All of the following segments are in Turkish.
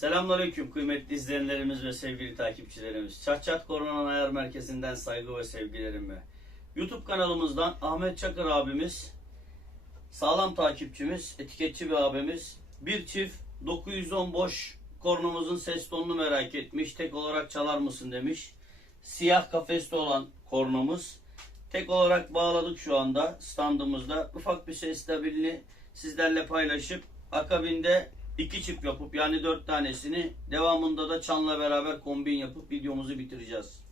Selamünaleyküm kıymetli izleyenlerimiz ve sevgili takipçilerimiz. Çat Çat Korona Ayar Merkezi'nden saygı ve sevgilerimle. YouTube kanalımızdan Ahmet Çakır abimiz, sağlam takipçimiz, etiketçi bir abimiz, bir çift 910 boş kornamızın ses tonunu merak etmiş. Tek olarak çalar mısın demiş. Siyah kafeste olan kornamız. Tek olarak bağladık şu anda standımızda. Ufak bir ses stabilini sizlerle paylaşıp akabinde iki çift yapıp yani dört tanesini devamında da çanla beraber kombin yapıp videomuzu bitireceğiz.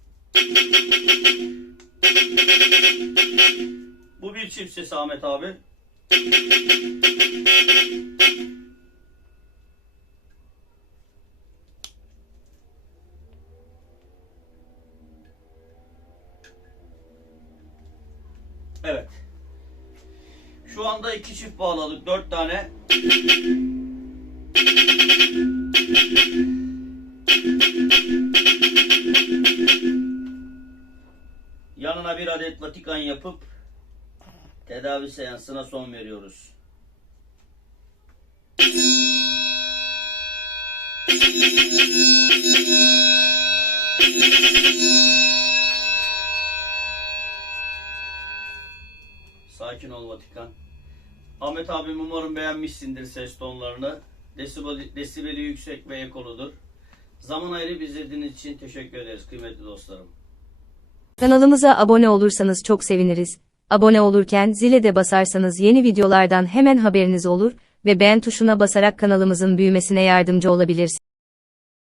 Bu bir çift sesi Ahmet abi. Evet. Şu anda iki çift bağladık. Dört tane. Yanına bir adet vatikan yapıp tedavi seansına son veriyoruz. Sakin ol Vatikan. Ahmet abim umarım beğenmişsindir ses tonlarını. Desibeli, desibeli yüksek ve ekoludur. Zaman ayrı izlediğiniz için teşekkür ederiz kıymetli dostlarım. Kanalımıza abone olursanız çok seviniriz. Abone olurken zile de basarsanız yeni videolardan hemen haberiniz olur ve beğen tuşuna basarak kanalımızın büyümesine yardımcı olabilirsiniz.